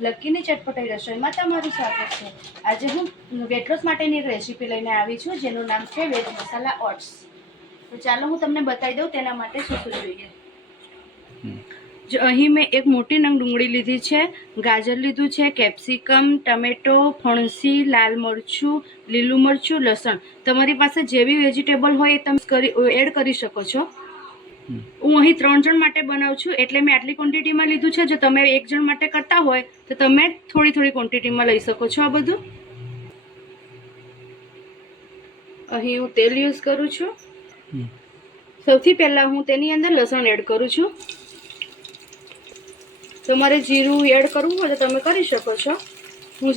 લકીની ચટપટાઈ રસોઈમાં તમારું સ્વાગત છે। આજે હું વેટ લોસ માટેની એક રેસીપી લઈને આવી છું જેનું નામ છે વેજ મસાલા ઓટ્સ। તો ચાલો હું તમને બતાવી દઉં તેના માટે શું શું જોઈએ। જો અહીં મેં એક મોટી નંગ ડુંગળી લીધી છે, ગાજર લીધું છે, કેપ્સિકમ, ટમેટો, ફણસી, લાલ મરચું, લીલું મરચું, લસણ। તમારી પાસે જે બી વેજીટેબલ હોય એ તમે એડ કરી શકો છો। હું અહીં 3 જણ માટે બનાવું છું એટલે મેં આટલી ક્વોન્ટિટીમાં લીધું છે। જો તમે 1 જણ માટે કરતા હોય તો તમે થોડી થોડી ક્વોન્ટિટીમાં લઈ શકો છો। આ બધું અહીં હું તેલ યુઝ કરું છું। સૌથી પહેલા હું તેની અંદર લસણ એડ કરું છું। તમારે જીરું એડ કરવું હોય તો તમે કરી શકો છો। હું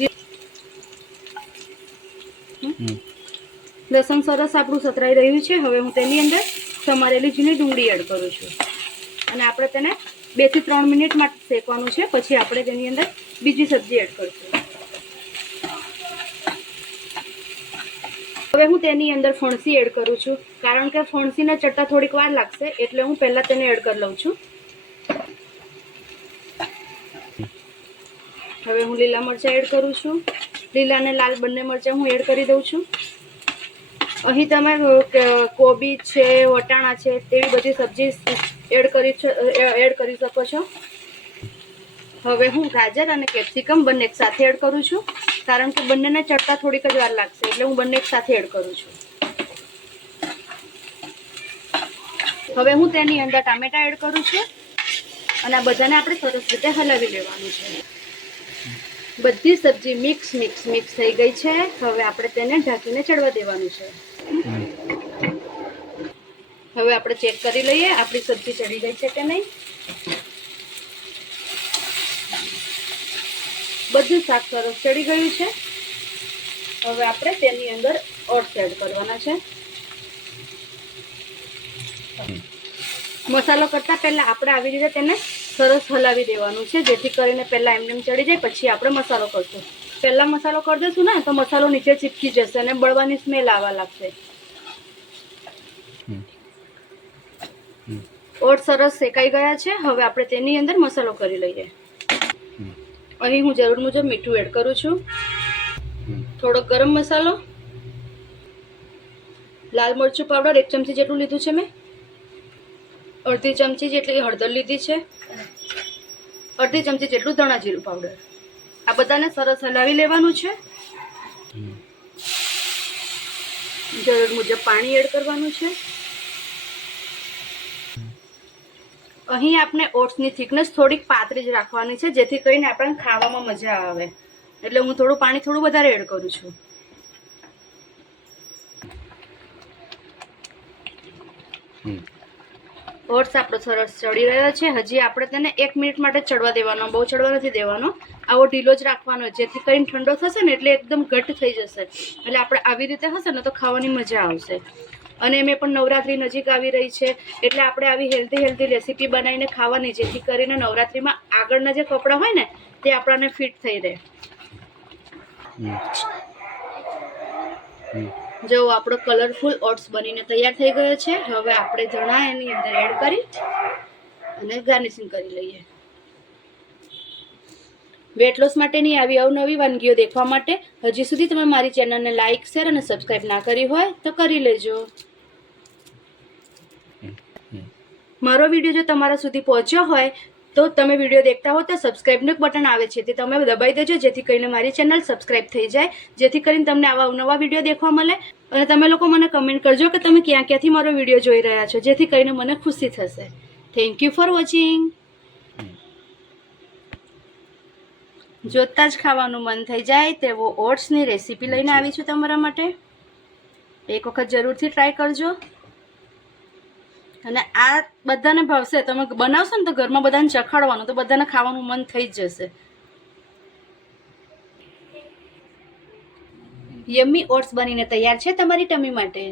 લસણ સરસ આપણું સતરાઈ રહ્યું છે। હવે હું તેની અંદર સમારેલી ઝીણી ડુંગળી એડ કરું છું અને આપણે તેને 2 થી 3 મિનિટ માટે શેકવાનું છે। પછી આપણે તેની અંદર બીજી સબ્જી એડ કરશું। હવે હું તેની અંદર ફણસી એડ કરું છું કારણ કે ફણસીને ચડતા થોડીક વાર લાગશે એટલે હું પહેલા તેને એડ કરી લઉં છું। હવે હું લીલા મરચાં એડ કરું છું। લીલા અને લાલ બંને મરચાં હું એડ કરી દઉં છું। અહીં તમે કોબી છે, વટાણા છે તેવી બધી સબ્જી એડ કરી શકો છો। હવે હું ગાજર અને કેપ્સિકમ બંને એક સાથે એડ કરું છું કારણ કે બંનેને ચડતા થોડીક જ વાર લાગશે એટલે હું બંને એક સાથે એડ કરું છું। હવે હું તેની અંદર ટામેટા એડ કરું છું અને આ બધાને આપણે સરસ રીતે હલાવી લેવાનું છે। બધી સબ્જી મિક્સ થઈ ગઈ છે। હવે આપણે તેને ઢાંકીને ચડવા દેવાનું છે। હવે આપણે ચેક કરી લઈએ આપણી સબ્જી ચડી ગઈ છે કે નહીં। બધું શાક સરસ ચડી ગયું છે। હવે આપણે તેની અંદર ઓટ્સ એડ કરવાના છે। મસાલો કરતા પહેલા આપણે આવી રીતે તેને સરસ હલાવી દેવાનું છે જેથી કરીને પહેલા એમને ચડી જાય પછી આપણે મસાલો કરશું। પહેલા મસાલો કરી દઈશું ને તો મસાલો નીચે ચીપકી જશે અને બળવાની સ્મેલ આવવા લાગશે। ઓટ્સ સરસ શેકાઈ ગયા છે। હવે આપણે તેની અંદર મસાલો કરી લઈએ। અહીં હું જરૂર મુજબ મીઠું એડ કરું છું, થોડો ગરમ મસાલો, લાલ મરચું પાવડર 1 ચમચી જેટલું લીધું છે મેં, અડધી ચમચી જેટલી હળદર લીધી છે, અડધી ચમચી જેટલું ધાણા જીરું પાવડર। આ બધાને સરસ હલાવી લેવાનું છે। જરૂર મુજબ પાણી એડ કરવાનું છે। અહીં આપણે ઓટ્સની થિકનેસ થોડીક પાતળી જ રાખવાની છે જેથી કરીને આપણને ખાવામાં મજા આવે એટલે હું પાણી થોડું વધારે એડ કરું છું। ઓટ્સ આપણો સરસ ચડી રહ્યો છે। હજી આપણે તેને 1 મિનિટ માટે ચડવા દેવાનો, બહુ ચડવા નથી દેવાનો, આવો ઢીલો જ રાખવાનો જેથી કરીને ઠંડો થશે ને એટલે એકદમ ઘટ થઈ જશે એટલે આપણે આવી રીતે હશે ને તો ખાવાની મજા આવશે। અને મેં પણ નવરાત્રી નજીક આવી રહી છે એટલે આપણે આવી હેલ્ધી રેસીપી બનાવીને ખાવાની જેથી કરીને નવરાત્રીમાં આગળના જે કપડાં હોય ને તે આપણને ફિટ થઈ રહે। જો આપણો કલરફુલ ઓટ્સ બનીને તૈયાર થઈ ગયો છે। હવે આપણે ધાણા એની અંદર એડ કરી અને ગાર્નિશિંગ કરી લઈએ। વેટ લોસ માટેની આવી અવનવી વાનગીઓ દેખવા માટે હજી સુધી તમે મારી ચેનલને લાઇક, શેર અને સબસ્ક્રાઇબ ના કરી હોય તો કરી લેજો। મારો વિડીયો જો તમારા સુધી પહોંચ્યો હોય તો તમે વિડીયો દેખતા હો તો સબસ્ક્રાઇબનું બટન આવે છે તે તમે દબાઈ દેજો જેથી કરીને મારી ચેનલ સબસ્ક્રાઇબ થઈ જાય, જેથી કરીને તમને આવા નવા વિડીયો દેખવા મળે। અને તમે લોકો મને કમેન્ટ કરજો કે તમે ક્યાંથી મારો વિડીયો જોઈ રહ્યા છો જેથી કરીને મને ખુશી થશે। Thank you for watching. જોતા જ ખાવાનું મન થઈ જાય તેવો ઓટ્સની રેસીપી લઈને આવી છું તમારા માટે। એક વખત જરૂરથી ટ્રાય કરજો અને આ બધાને ભાવશે। તમે બનાવશો ને તો ઘરમાં બધાને ચખાડવાનું તો બધાને ખાવાનું મન થઈ જ જશે। યમ્મી ઓટ્સ બનીને તૈયાર છે તમારી ટમી માટે।